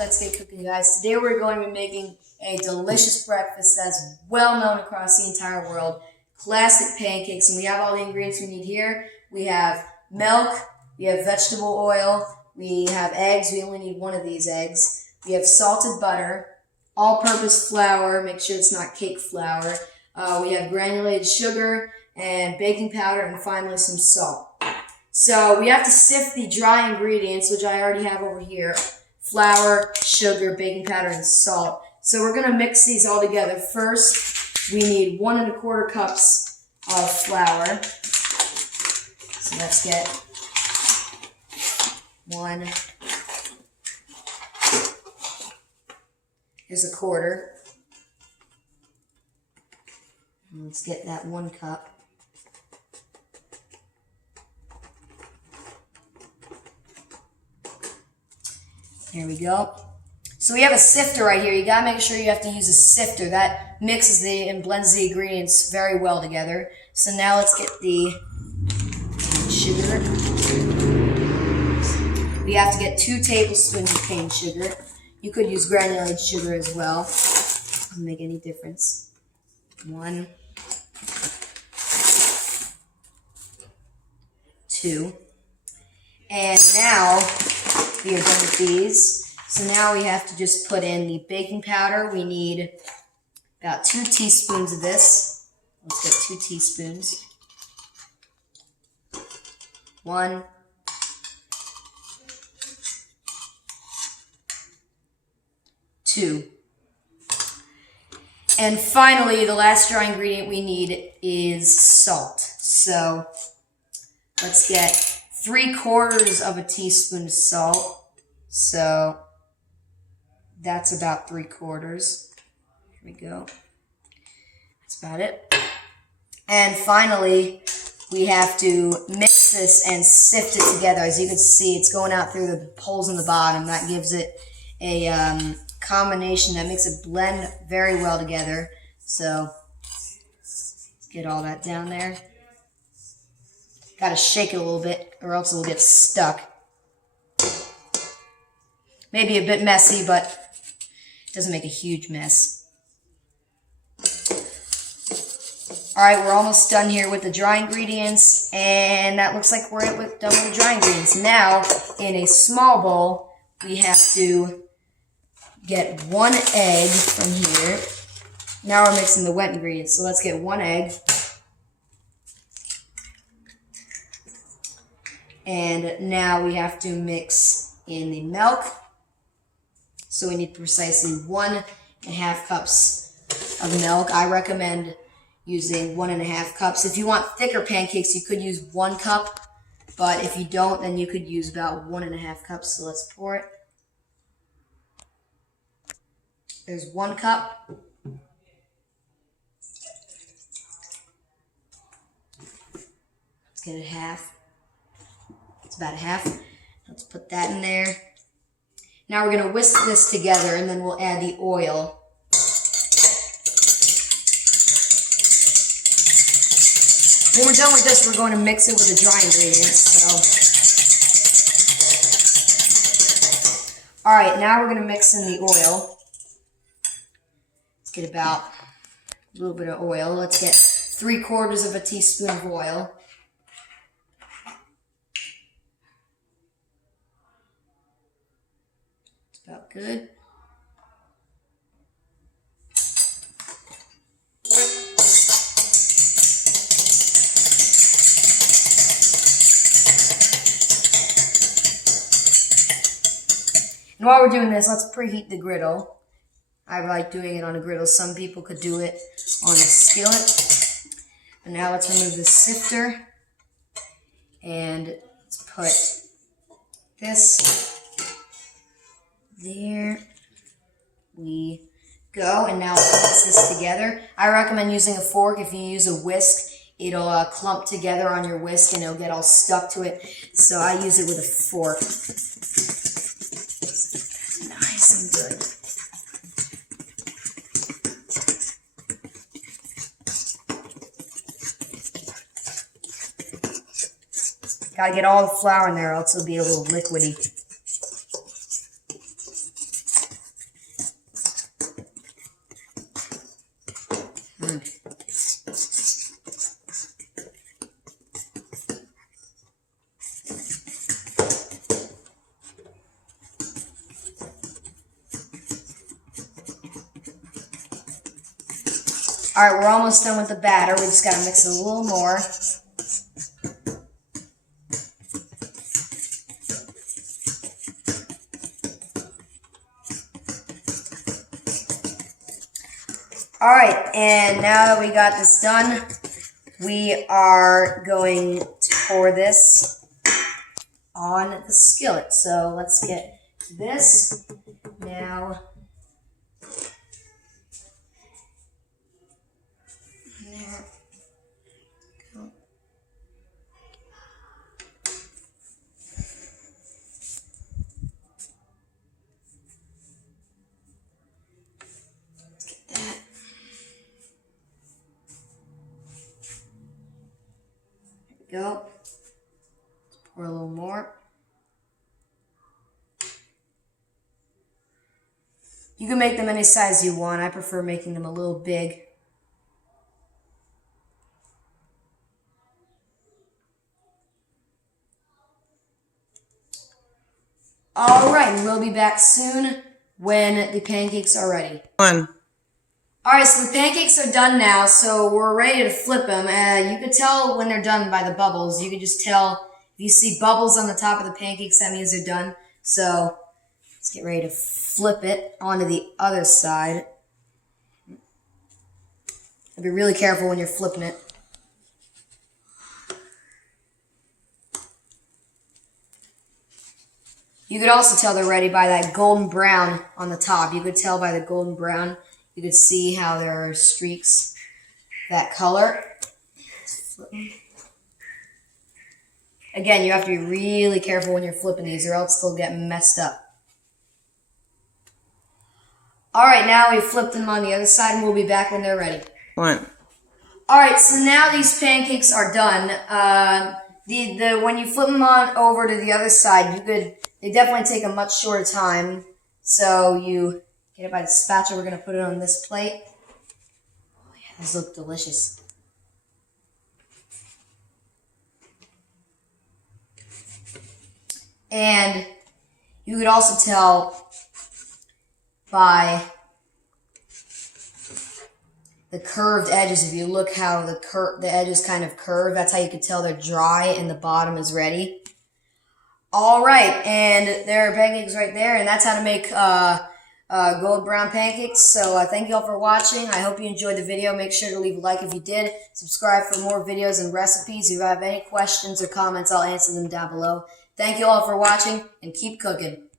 Let's Get Cooking, guys. Today we're going to be making a delicious breakfast that's well known across the entire world. Classic pancakes, and we have all the ingredients we need here. We have milk, we have vegetable oil, we have eggs. We only need one of these eggs. We have salted butter, all-purpose flour. Make sure it's not cake flour. We have granulated sugar and baking powder, and finally some salt. So we have to sift the dry ingredients, which I already have over here. Flour, sugar, baking powder, and salt. So we're going to mix these all together. First, we need 1 1/4 cups of flour. So let's get 1. Here's 1/4. And let's get that 1 cup. There we go. So we have a sifter right here. You gotta make sure you have to use a sifter. That mixes and blends the ingredients very well together. So now let's get the sugar. We have to get 2 tablespoons of cane sugar. You could use granulated sugar as well. Doesn't make any difference. 1, 2. And now we are done with these. So now we have to just put in the baking powder. We need about 2 teaspoons of this. Let's get 2 teaspoons. 1. 2. And finally, the last dry ingredient we need is salt. So let's get 3/4 teaspoon of salt. So that's about 3/4. Here we go. That's about it. And finally, we have to mix this and sift it together. As you can see, it's going out through the holes in the bottom. That gives it a combination that makes it blend very well together. So let's get all that down there. Gotta shake it a little bit or else it'll get stuck. Maybe a bit messy, but it doesn't make a huge mess. Alright, we're almost done here with the dry ingredients, and that looks like we're done with the dry ingredients. Now, in a small bowl, we have to get 1 egg from here. Now we're mixing the wet ingredients, so let's get 1 egg. And now we have to mix in the milk. So we need precisely 1 1/2 cups of milk. I recommend using 1 1/2 cups. If you want thicker pancakes, you could use 1 cup. But if you don't, then you could use about 1 1/2 cups. So let's pour it. There's 1 cup. Let's get it half. It's about 1/2. Let's put that in there. Now we're going to whisk this together, and then we'll add the oil. When we're done with this, we're going to mix it with the dry ingredients. Alright, now we're going to mix in the oil. Let's get about a little bit of oil. Let's get 3/4 teaspoon of oil. About good. And while we're doing this, let's preheat the griddle. I like doing it on a griddle. Some people could do it on a skillet. And now let's remove the sifter. And let's put this. There we go, and now let's mix this together. I recommend using a fork. If you use a whisk, it'll clump together on your whisk and it'll get all stuck to it. So I use it with a fork. That's nice and good. Gotta get all the flour in there, else it'll be a little liquidy. Alright, we're almost done with the batter. We just gotta mix it a little more. Alright, and now that we got this done, we are going to pour this on the skillet. So let's get to this. Now, there. Go. Let's get that. There we go. Let's pour a little more. You can make them any size you want. I prefer making them a little big. Alright, and we'll be back soon when the pancakes are ready. Alright, so the pancakes are done now, so we're ready to flip them. You can tell when they're done by the bubbles. You can just tell if you see bubbles on the top of the pancakes, that means they're done. So let's get ready to flip it onto the other side. Be really careful when you're flipping it. You could also tell they're ready by that golden brown on the top. You could tell by the golden brown. You could see how there are streaks, that color. Again, you have to be really careful when you're flipping these or else they'll get messed up. Alright, now we've flipped them on the other side and we'll be back when they're ready. Alright, so now these pancakes are done. When you flip them on over to the other side, they definitely take a much shorter time. So you get it by the spatula. We're going to put it on this plate. Oh yeah, these look delicious. And you could also tell by the curved edges. If you look how the edges kind of curve, that's how you can tell they're dry and the bottom is ready. All right, and there are pancakes right there, and that's how to make gold brown pancakes. So thank you all for watching. I hope you enjoyed the video. Make sure to leave a like if you did. Subscribe for more videos and recipes. If you have any questions or comments, I'll answer them down below. Thank you all for watching, and keep cooking.